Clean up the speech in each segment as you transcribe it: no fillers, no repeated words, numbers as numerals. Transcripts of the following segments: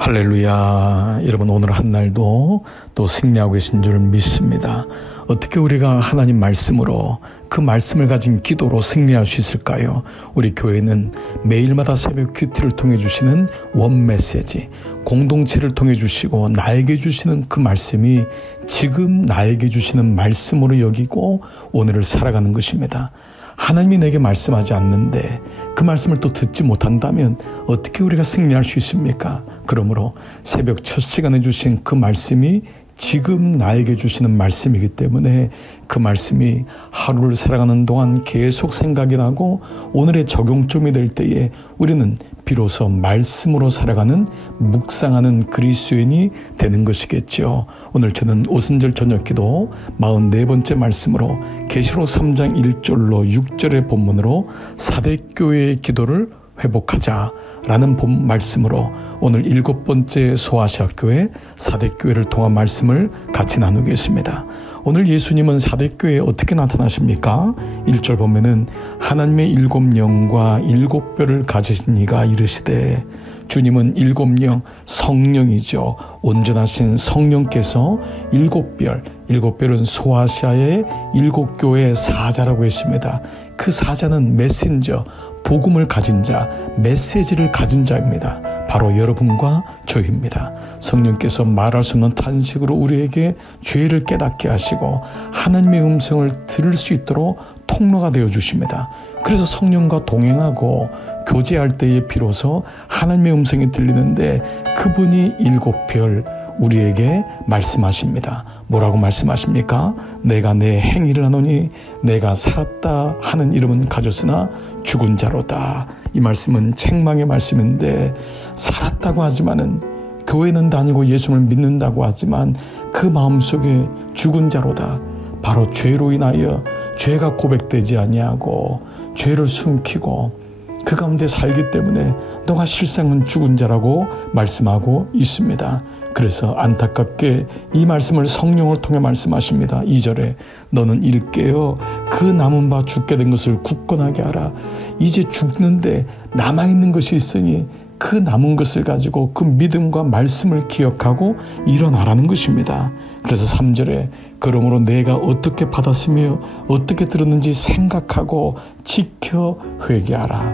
할렐루야. 여러분, 오늘 한 날도 또 승리하고 계신 줄 믿습니다. 어떻게 우리가 하나님 말씀으로 그 말씀을 가진 기도로 승리할 수 있을까요? 우리 교회는 매일마다 새벽 큐티를 통해 주시는 원 메시지, 공동체를 통해 주시고 나에게 주시는 그 말씀이 지금 나에게 주시는 말씀으로 여기고 오늘을 살아가는 것입니다. 하나님이 내게 말씀하지 않는데 그 말씀을 또 듣지 못한다면 어떻게 우리가 승리할 수 있습니까? 그러므로 새벽 첫 시간에 주신 그 말씀이 지금 나에게 주시는 말씀이기 때문에 그 말씀이 하루를 살아가는 동안 계속 생각이 나고 오늘의 적용점이 될 때에 우리는 비로소 말씀으로 살아가는 묵상하는 그리스도인이 되는 것이겠죠. 오늘 저는 오순절 저녁기도 44번째 말씀으로 계시록 3장 1절로 6절의 본문으로 사대교회의 기도를 회복하자라는 본 말씀으로 오늘 7번째 소아시아교회 사대교회를 통한 말씀을 같이 나누겠습니다. 오늘 예수님은 사대교회에 어떻게 나타나십니까? 1절 보면은 하나님의 7영과 7뼈를 가지신 이가 이르시되, 주님은 7영 성령이죠. 온전하신 성령께서 7별, 7별은 소아시아의 7교회의 사자라고 했습니다. 그 사자는 메신저, 복음을 가진 자, 메시지를 가진 자입니다. 바로 여러분과 저입니다. 성령께서 말할 수 없는 탄식으로 우리에게 죄를 깨닫게 하시고 하나님의 음성을 들을 수 있도록 통로가 되어 주십니다. 그래서 성령과 동행하고 교제할 때에 비로소 하나님의 음성이 들리는데 그분이 7별 우리에게 말씀하십니다. 뭐라고 말씀하십니까? 내가 내 행위를 하노니 내가 살았다 하는 이름은 가졌으나 죽은 자로다. 이 말씀은 책망의 말씀인데, 살았다고 하지만은 교회는 다니고 예수를 믿는다고 하지만 그 마음속에 죽은 자로다. 바로 죄로 인하여 죄가 고백되지 아니하고 죄를 숨기고 그 가운데 살기 때문에 너가 실상은 죽은 자라고 말씀하고 있습니다. 그래서 안타깝게 이 말씀을 성령을 통해 말씀하십니다. 2절에 너는 일깨어 그 남은 바 죽게 된 것을 굳건하게 하라. 이제 죽는데 남아있는 것이 있으니 그 남은 것을 가지고 그 믿음과 말씀을 기억하고 일어나라는 것입니다. 그래서 3절에 그러므로 내가 어떻게 받았으며 어떻게 들었는지 생각하고 지켜 회개하라.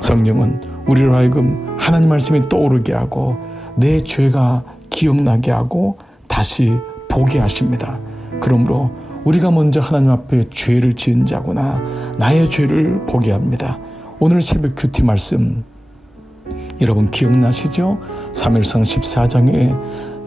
성령은 우리로 하여금 하나님 말씀이 떠오르게 하고 내 죄가 기억나게 하고 다시 보게 하십니다. 그러므로 우리가 먼저 하나님 앞에 죄를 지은 자구나, 나의 죄를 보게 합니다. 오늘 새벽 큐티 말씀 여러분 기억나시죠? 사무엘상 14장에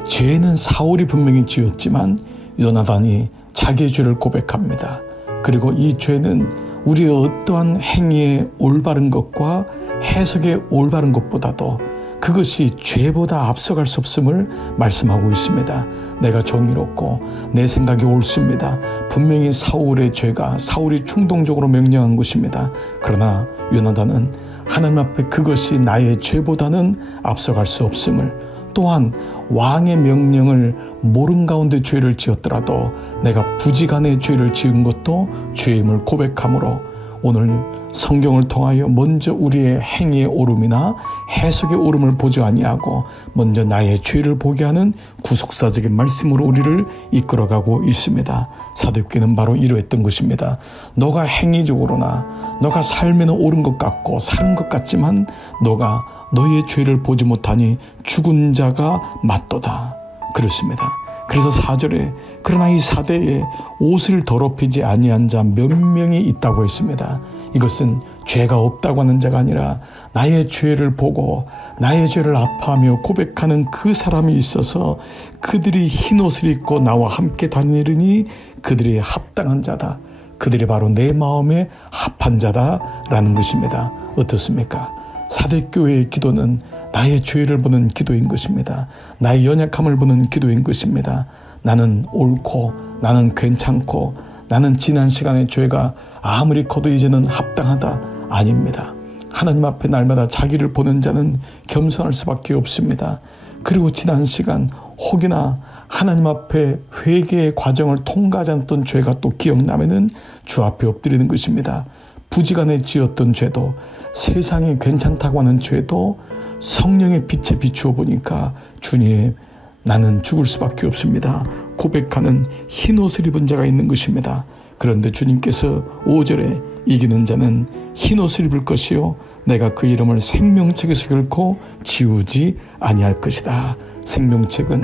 죄는 사울이 분명히 지었지만 요나단이 자기의 죄를 고백합니다. 그리고 이 죄는 우리의 어떠한 행위의 올바른 것과 해석의 올바른 것보다도 그것이 죄보다 앞서갈 수 없음을 말씀하고 있습니다. 내가 정의롭고 내 생각이 옳습니다. 분명히 사울의 죄가 사울이 충동적으로 명령한 것입니다. 그러나 요나단은 하나님 앞에 그것이 나의 죄보다는 앞서갈 수 없음을, 또한 왕의 명령을 모른 가운데 죄를 지었더라도 내가 부지간에 죄를 지은 것도 죄임을 고백함으로 오늘 성경을 통하여 먼저 우리의 행위의 오름이나 해석의 오름을 보지 아니하고 먼저 나의 죄를 보게 하는 구속사적인 말씀으로 우리를 이끌어가고 있습니다. 사도행전은 바로 이러했던 것입니다. 너가 행위적으로나 너가 삶에는 옳은 것 같고 사는 것 같지만 너가 너의 죄를 보지 못하니 죽은 자가 맞도다. 그렇습니다. 그래서 4절에 그러나 이 사대에 옷을 더럽히지 아니한 자 몇 명이 있다고 했습니다. 이것은 죄가 없다고 하는 자가 아니라 나의 죄를 보고 나의 죄를 아파하며 고백하는 그 사람이 있어서 그들이 흰 옷을 입고 나와 함께 다니느니 그들이 합당한 자다. 그들이 바로 내 마음에 합한 자다라는 것입니다. 어떻습니까? 사대교회의 기도는 나의 죄를 보는 기도인 것입니다. 나의 연약함을 보는 기도인 것입니다. 나는 옳고 나는 괜찮고 나는 지난 시간의 죄가 아무리 커도 이제는 합당하다. 아닙니다. 하나님 앞에 날마다 자기를 보는 자는 겸손할 수밖에 없습니다. 그리고 지난 시간 혹이나 하나님 앞에 회개의 과정을 통과하지 않았던 죄가 또 기억나면은 주 앞에 엎드리는 것입니다. 부지간에 지었던 죄도, 세상이 괜찮다고 하는 죄도, 성령의 빛에 비추어 보니까 주님, 나는 죽을 수밖에 없습니다. 고백하는 흰 옷을 입은 자가 있는 것입니다. 그런데 주님께서 5절에 이기는 자는 흰 옷을 입을 것이요 내가 그 이름을 생명책에서 결코 지우지 아니할 것이다. 생명책은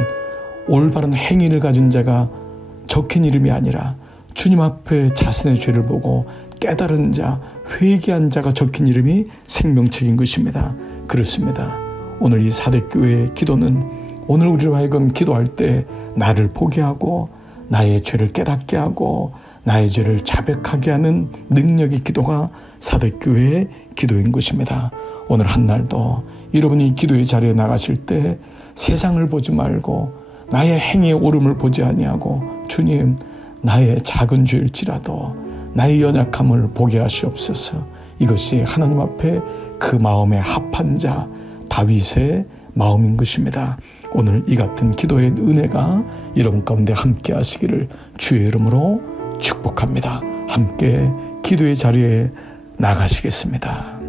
올바른 행위를 가진 자가 적힌 이름이 아니라 주님 앞에 자신의 죄를 보고 깨달은 자, 회개한 자가 적힌 이름이 생명책인 것입니다. 그렇습니다. 오늘 이 사대교회의 기도는 오늘 우리로 하여금 기도할 때 나를 포기하고 나의 죄를 깨닫게 하고 나의 죄를 자백하게 하는 능력의 기도가 사대교회의 기도인 것입니다. 오늘 한날도 여러분이 기도의 자리에 나가실 때 세상을 보지 말고 나의 행위의 옳음을 보지 아니하고 주님, 나의 작은 죄일지라도 나의 연약함을 보게 하시옵소서. 이것이 하나님 앞에 그 마음에 합한 자 다윗의 마음인 것입니다. 오늘 이 같은 기도의 은혜가 여러분 가운데 함께 하시기를 주의 이름으로 축복합니다. 함께 기도의 자리에 나가시겠습니다.